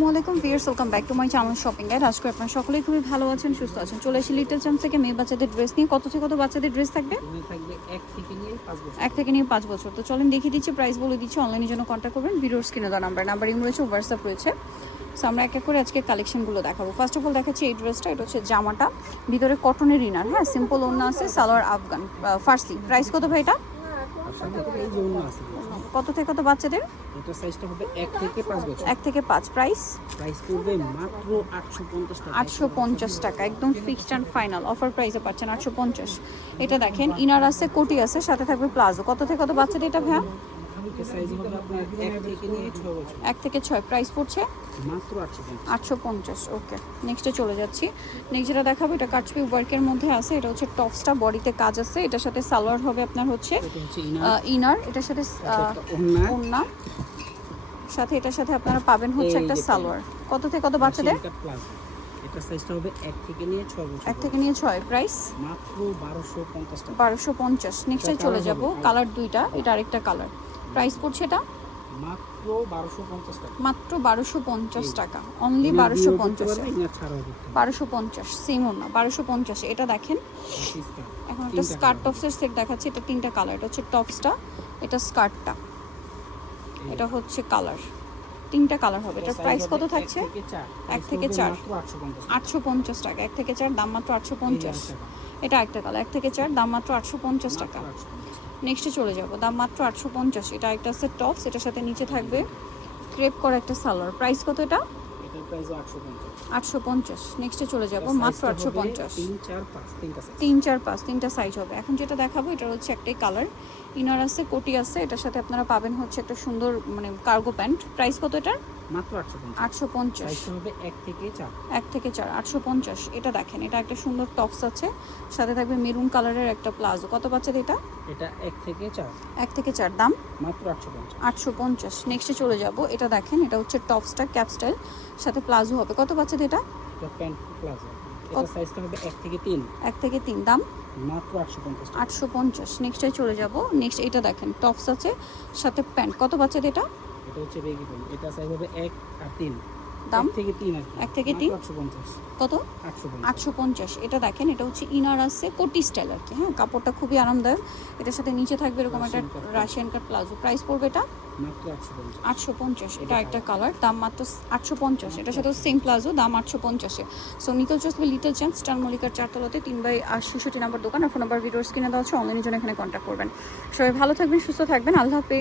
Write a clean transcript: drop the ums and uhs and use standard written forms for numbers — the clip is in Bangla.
আসসালামাইকুম viewers, welcome back to my channel shopping guide. আজকে আপনারা সকলেই খুবই ভালো আছেন, সুস্থ আছেন। চলে আসি লিটল চ্যাম্প থেকে মেয়ে বাচ্চাদের ড্রেস নিয়ে। কত থেকে কত বাচ্চাদের ড্রেস থাকবে? এক থেকে নিয়ে 5 বছর। তো চলেন দেখিয়ে দিচ্ছি, প্রাইস বলে দিচ্ছি। অনলাইনের জন্য কন্ট্যাক্ট করবেন। ভিডিওর স্ক্রিনে দেওয়া নাম্বার ইমো রয়েছে, হোয়াটসঅ্যাপ রয়েছে। সো আমরা এক এক করে আজকে কালেকশনগুলো দেখাবো। ফার্স্ট অফ অল দেখাচ্ছি এই ড্রেসটা। এটা হচ্ছে জামাটা, ভিতরে কটনের ইনার, হ্যাঁ, সিম্পল ওড়না আছে, সালোয়ার আফগান ফার্সি। প্রাইস কত ভাই এটা? কত থেকে কত বাচ্চাদের? এটা সাইজটা হবে 1 থেকে 5 বছর। 1 থেকে 5। প্রাইস পড়বে মাত্র 850 টাকা। 850 টাকা, একদম ফিক্সড অ্যান্ড ফাইনাল অফার প্রাইসে পাচ্ছেন 850। এটা দেখেন, ইনার আছে, কোটি আছে, সাথে থাকবে প্লাজো। কত থেকে কত বাচ্চাদের এটা ভাইয়া? এটা সাইজ হবে আপনার 1 থেকে নিয়ে 6 বছর। 1 থেকে 6। প্রাইস পড়ছে মাত্র 850। 850। ওকে, নেক্সটে চলে যাচ্ছি। নেক্সট যেটা দেখাবো, এটা কাটছবি ওয়ার্কের মধ্যে আছে। এটা হচ্ছে টপসটা, বডিতে কাজ আছে। এটার সাথে সালোয়ার হবে আপনার হচ্ছে এটা হচ্ছে ইনার, এটার সাথে ওড়না, সাথে এটার সাথে আপনারা পাবেন হচ্ছে একটা সালোয়ার। কত থেকে কত বাচ্চাদের? এটা সাইজটা হবে 1 থেকে নিয়ে 6 বছর। 1 থেকে নিয়ে 6। প্রাইস মাত্র 1250 টাকা। 1250। নেক্সটে চলে যাব, কালার দুইটা, এটা আরেকটা কালার। প্রাইস পড়ছে এটা মাত্র 1250 টাকা। মাত্র 1250 টাকা, অনলি 1250। 1250 সেম ওড়না, 1250। এটা দেখেন, এখন একটা স্কার্ট টপসের সেট দেখাচ্ছি। এটা 3টা কালার। এটা হচ্ছে টপসটা, এটা স্কার্টটা, এটা হচ্ছে কালার। 3টা কালার হবে। এটার প্রাইস কত থাকছে? 1 থেকে 4 850 টাকা। 1 থেকে 4 দাম মাত্র 850। এটা একটা কালার। 1 থেকে 4 দাম মাত্র 850 টাকা। নেক্সটে চলে যাব, দাম মাত্র 850। এটা একটা আছে টপস, এটার সাথে নিচে থাকবে ক্রেপ করা একটা সালোয়ার। প্রাইস কত এটা? এটার প্রাইস 850। নেক্সটে চলে যাব, মাত্র 850। 3 4 5 তিনটা সাইজ। 3 4 5 তিনটা সাইজ হবে। এখন যেটা দেখাবো, এটা হচ্ছে একটাই কালার, ইনার আছে, কোটি আছে। এটার সাথে আপনারা পাবেন হচ্ছে একটা সুন্দর মানে কার্গো প্যান্ট। প্রাইস কত এটা? মাত্র 850। 850। সাইজটা হবে 1 থেকে 4। 1 থেকে 4, 850। এটা দেখেন, এটা একটা সুন্দর টপস আছে, সাথে থাকবে মেরুন কালারের একটা প্লাজো। কত বাচ্চাদের এটা? এটা 1 থেকে 4। 1 থেকে 4 দাম মাত্র 850। 850। নেক্সটে চলে যাব, এটা দেখেন, এটা হচ্ছে টপ স্টার ক্যাপ স্টাইল, সাথে প্লাজো হবে। কত বাচ্চাদের এটা? এটা প্যান্ট প্লাজো। এটা সাইজটা হবে 1 থেকে 3। 1 থেকে 3 দাম মাত্র 850। 850। নেক্সটে চলে যাব। নেক্সট এটা দেখেন, টপস আছে, সাথে প্যান্ট। কত বাচ্চাদের এটা? এটা হচ্ছে বেগি প্যান্ট। এটা সাইজ হবে 1 আর 3। দাম 1 থেকে 3 আর 1 থেকে 3 850। কত? 850। এটা দেখেন, এটা হচ্ছে ইনার আছে, কোটি স্টাইল আর কি, হ্যাঁ, কাপড়টা খুবই আরামদায়ক। এটার সাথে নিচে থাকবে এরকম একটা রাশিয়ান কাট প্লাজো। প্রাইস পড়বে এটা মাত্র 850। 850। এটা একটা কালার, দাম মাত্র 850। এটার সাথেও সেম প্লাজো, দাম 850। সো নিকল চয়েস লিটল চ্যাম্প, স্টার মল্লিকার 4 তলাতে 3/66 নম্বর দোকান। আর ফোন নাম্বার ভিডিওর স্ক্রিনে দেওয়া আছে। অনলাইনের জন্য এখানে কন্ট্যাক্ট করবেন। সবাই ভালো থাকবেন, সুস্থ থাকবেন। আল্লাহ হাফেজ।